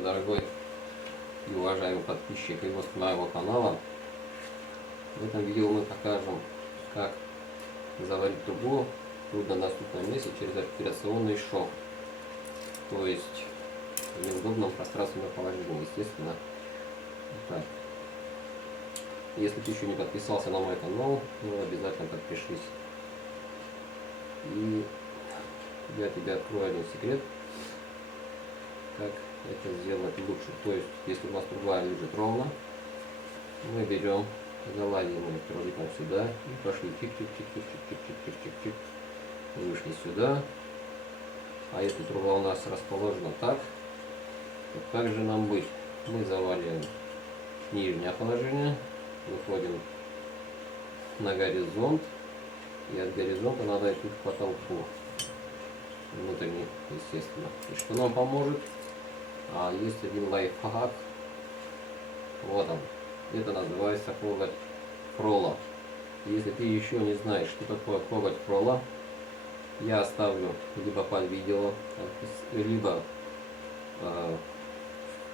дорогой и уважаемый подписчик и гость моего канала. В этом видео мы покажем, как заварить трубу в труднодоступном месте через операционный шов. То есть в неудобном пространственном положении, естественно. Итак, если ты еще не подписался на мой канал, то обязательно подпишись. И я тебе открою один секрет, как это сделать лучше. То есть, если у нас труба лежит ровно, мы берем, заладим электролитом сюда и пошли чик-чик-чик-чик-чик-чик-чик-чик-чик, вышли сюда. А если труба у нас расположена так, то как же нам быть? Мы заваливаем нижнее положение, выходим на горизонт, и от горизонта надо идти к потолку, внутренний, естественно. И что нам поможет? Есть один лайфхак. Вот он. Это называется коготь Фрола. Если ты еще не знаешь, что такое коготь Фрола, я оставлю либо под видео, либо в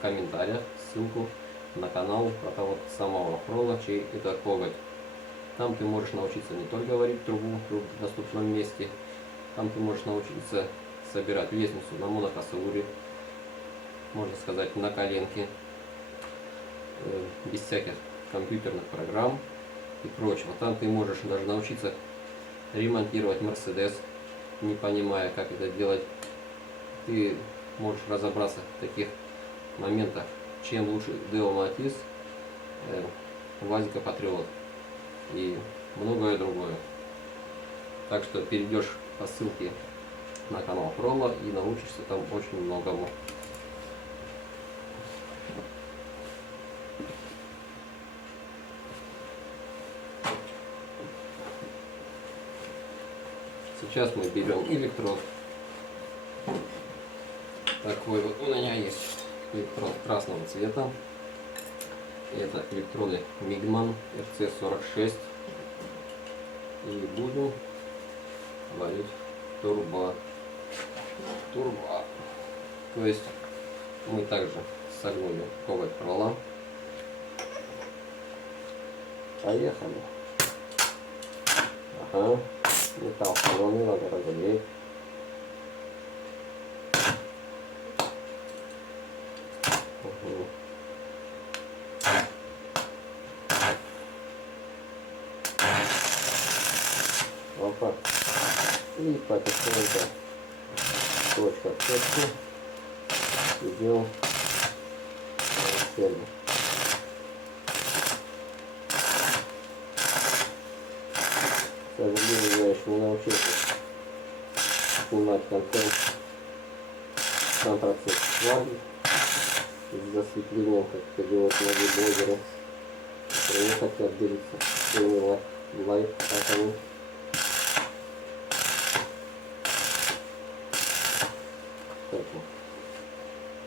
комментариях ссылку на канал про того самого Фрола, чей это коготь. Там ты можешь научиться не только варить трубу в доступном месте, там ты можешь научиться собирать лестницу на монокосуре, можно сказать, на коленке, без всяких компьютерных программ и прочего. Там ты можешь даже научиться ремонтировать Мерседес, не понимая, как это делать. Ты можешь разобраться в таких моментах, чем лучше Део Матис, Вазика Патриот и многое другое. Так что перейдешь по ссылке на канал Фрола и научишься там очень многому. Сейчас мы берем электрод. Такой вот у меня есть электрод красного цвета. Это электроды Мигман RC46. И буду варить турбо. То есть мы также согнули коготь Фрола. Поехали. Ага. Металл холодный, надо разогреть. Угу. Опа. И потихоньку точка к точке идем на ферму. К сожалению, я еще не научился снимать контент сам процесс сварки с засветлением, как это делают многие блогеры, которые не хотят делиться своими лайфхаками.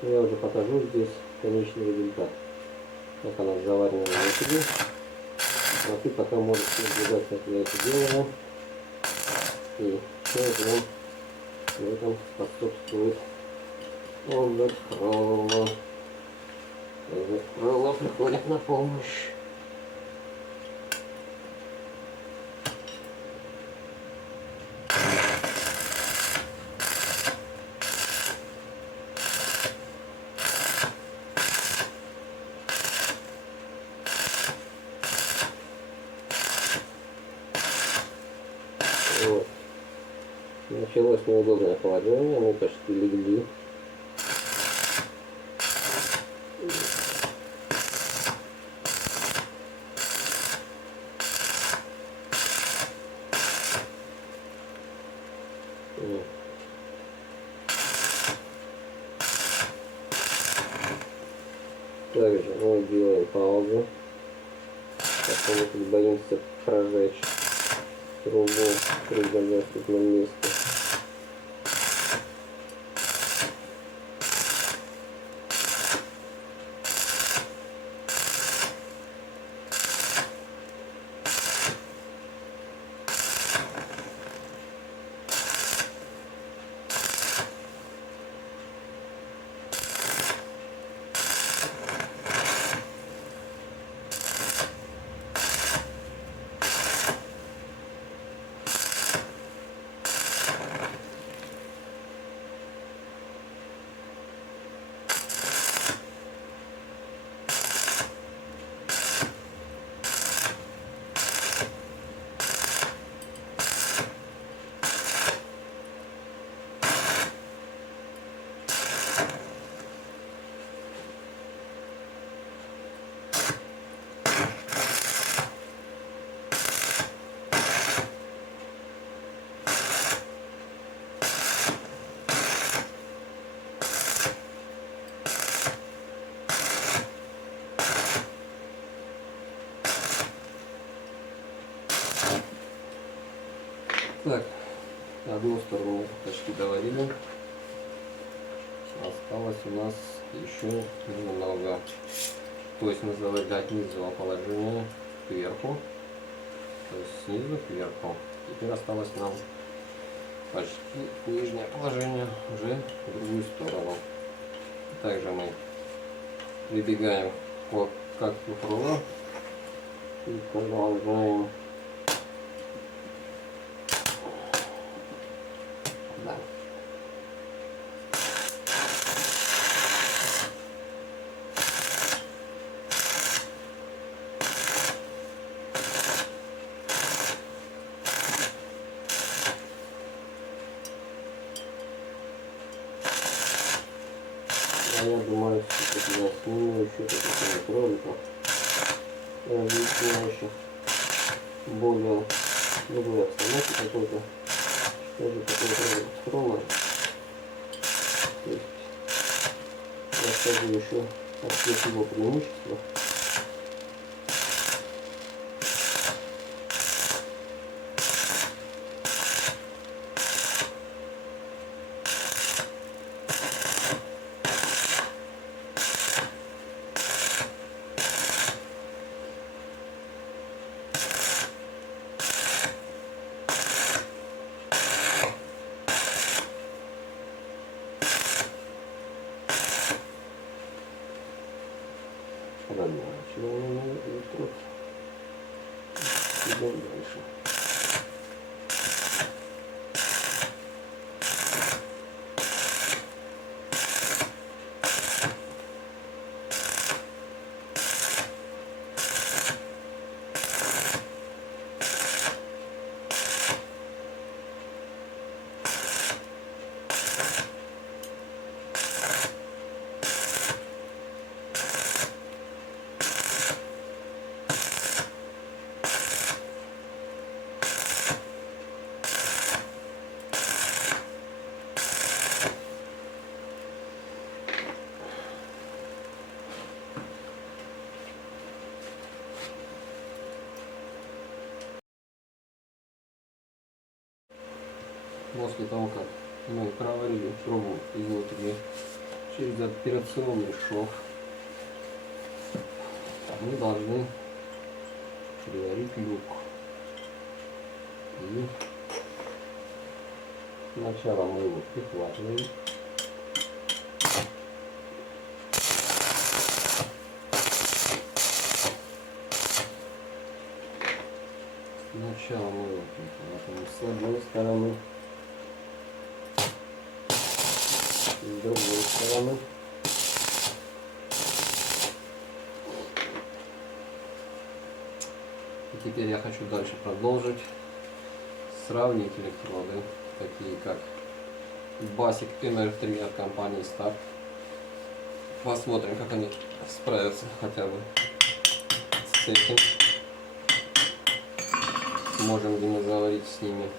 Я уже покажу здесь конечный результат, как она заварена внутри. А ты пока можешь наблюдать, как я это делаю, и все это в этом способствует коготь Фрола. Коготь Фрола приходит на помощь. Вот. Началось неудобное положение, мы почти легли. Также мы делаем паузу, потому что боимся прожечь трубу в труднодоступном месте. Так, одну сторону почти доварили. Осталось у нас еще немного. То есть мы завели от низового положения кверху. То есть снизу кверху. Теперь осталось нам почти нижнее положение уже в другую сторону. Также мы прибегаем к кактуфролу и продолжаем. Да. Я думаю, что я сниму еще каких-нибудь роликов разъясняющих более другой обстановки какой-то. Тоже такой ролик. То есть расскажу еще о всех его преимуществах. Разворачиваем и тут идем дальше. После того, как мы проварили пробу изнутри через операционный шов, мы должны приварить люк. И сначала мы его прихватываем. Сначала мы его прихватываем с одной стороны. С другой стороны. И теперь я хочу дальше продолжить сравнить электроды, такие как Basic MR3 от компании Start. Посмотрим, как они справятся хотя бы с этим. Сможем ли мы заварить с ними.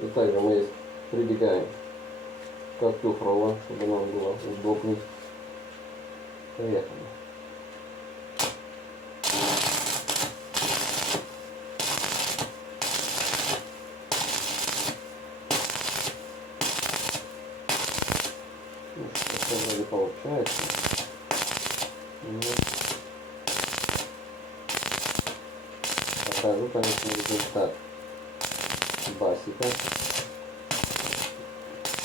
И также мы прибегаем к кактуфролу, чтобы нам было удобнее. Поехали. Ну, что вроде получается. Покажу, конечно, результат Басика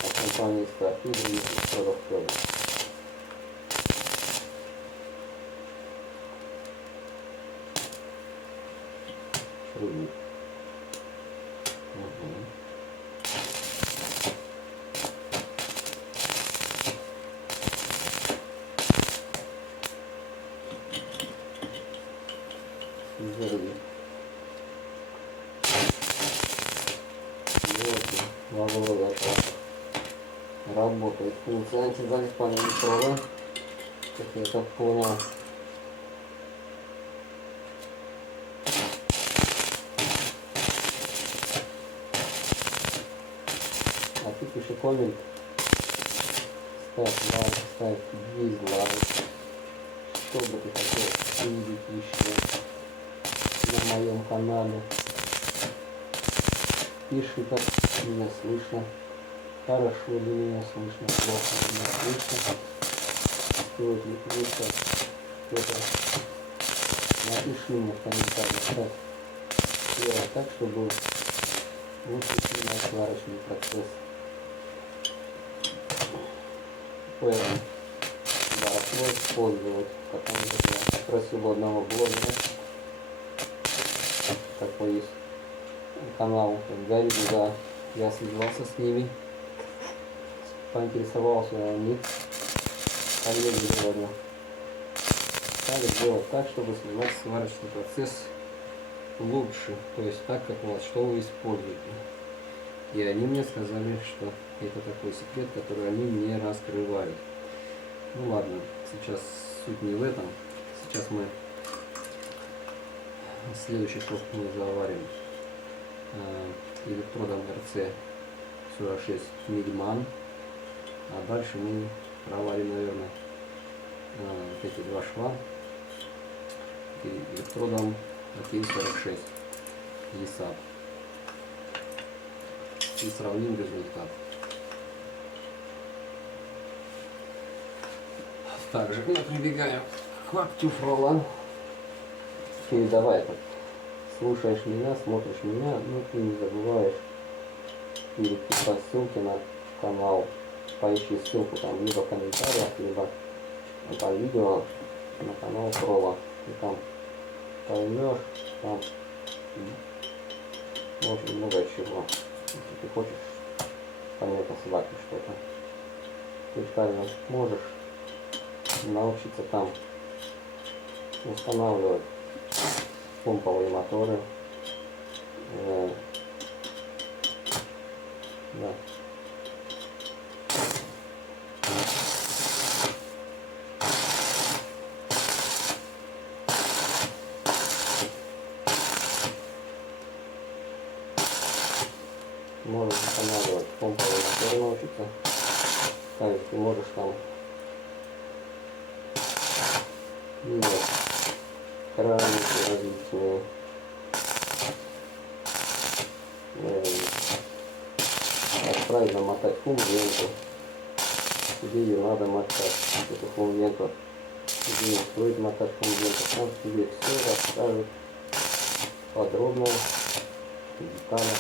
от компании Start и других продавцов. Работает функция антизалипания электрода, как я так понял. А ты пиши коммент, ставь лайк, ставь дизлайк, что бы ты хотел увидеть еще на моем канале. Пиши, как меня слышно. Хорошо ли меня слышно, плохо ли меня слышно. Стоит ли слышать кто-то. Напиши мне в комментариях, как сделать так, чтобы лучше снимать сварочный процесс. Поэтому барахло использовать, потому что я спросил одного блогера, такой есть канал Гарри, я связался с ними, поинтересовался у них, коллеги говорю, как сделать так, чтобы снимать сварочный процесс лучше, то есть так, как у вас, что вы используете. И они мне сказали, что это такой секрет, который они не раскрывают. Ну ладно, сейчас суть не в этом. Сейчас мы следующий шов мы заварим электродом RC46 Мидман. А дальше мы проварим, наверное, вот эти два шва электродом АК-46 ЕСАП. И сравним результат. Также мы прибегаем к локтю фрола. Передавай так. Слушаешь меня, смотришь меня, ну ты не забываешь перейти по ссылке на канал. Поищи ссылку там либо в комментариях, либо по видео на канал Фрола. И там поймешь, там очень много чего. Если ты хочешь понять о сварке что-то, ты правильно можешь научиться там устанавливать помповые моторы. Да. Можешь устанавливать помповые моторы, научиться. Также ты можешь там делать краники различные. Правильно мотать фум-ленту. Тебе ее надо мотать, эту фум-ленту. Тебе не стоит мотать фум-ленту. Там тебе все расскажут подробно, детально.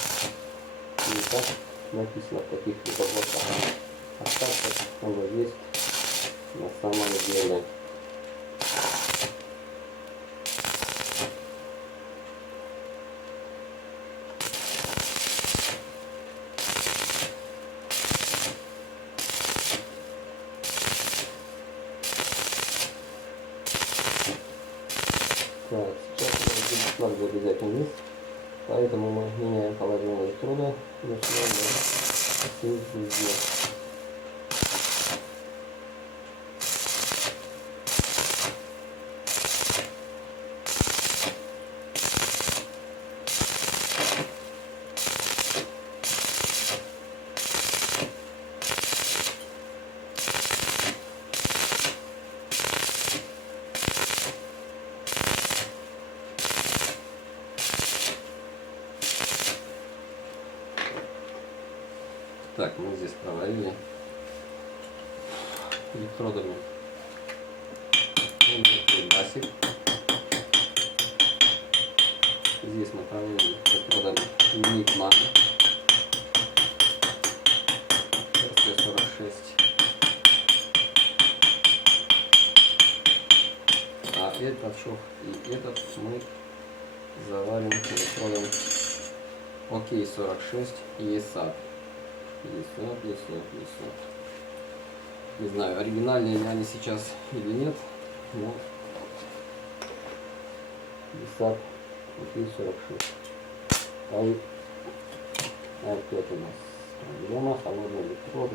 И так написано в таких-либо блоках. А так как оно есть на самом деле. Так, сейчас у нас будет зарезать вниз, поэтому мы меняем положение электрода и начинаем синтез везде. Так, мы здесь проварили электродами басик. Здесь мы проварили электродами Мидман RC46. А этот шов и этот мы заварим электродом АК-46 ЕСАП. Не знаю, оригинальные ли они сейчас или нет, но ЕСАП АК-46. А опять у нас проблема, холодный электрод.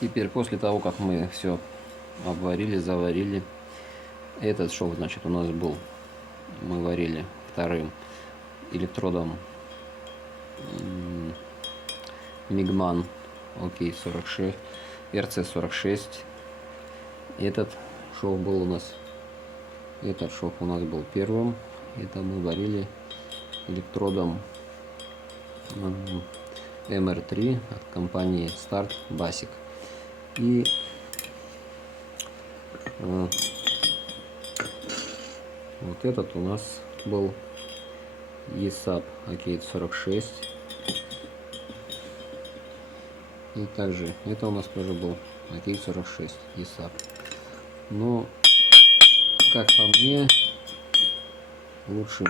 Теперь после того, как мы все обварили, заварили, этот шов, значит, у нас был, мы варили вторым электродом Мигман ОК-46, РЦ-46. Этот шов был у нас, этот шов у нас был первым. Это мы варили электродом МР3 от компании Start Basic. И вот этот у нас был ESAP ОК-46. И также это у нас тоже был ОК-46 ESAP. Но, как по мне, лучше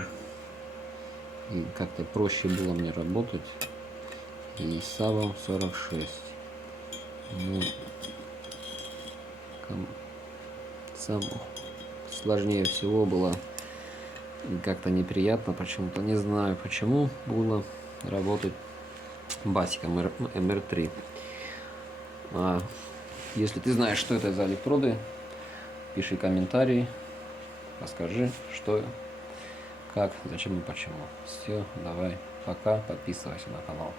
и как-то проще было мне работать и ESAP 46. Ну, сложнее всего было, как-то неприятно почему-то, не знаю почему, было работать басиком МР3. Если ты знаешь, что это за электроды, пиши комментарий, расскажи, что, как, зачем и почему. Все, давай, пока, подписывайся на канал.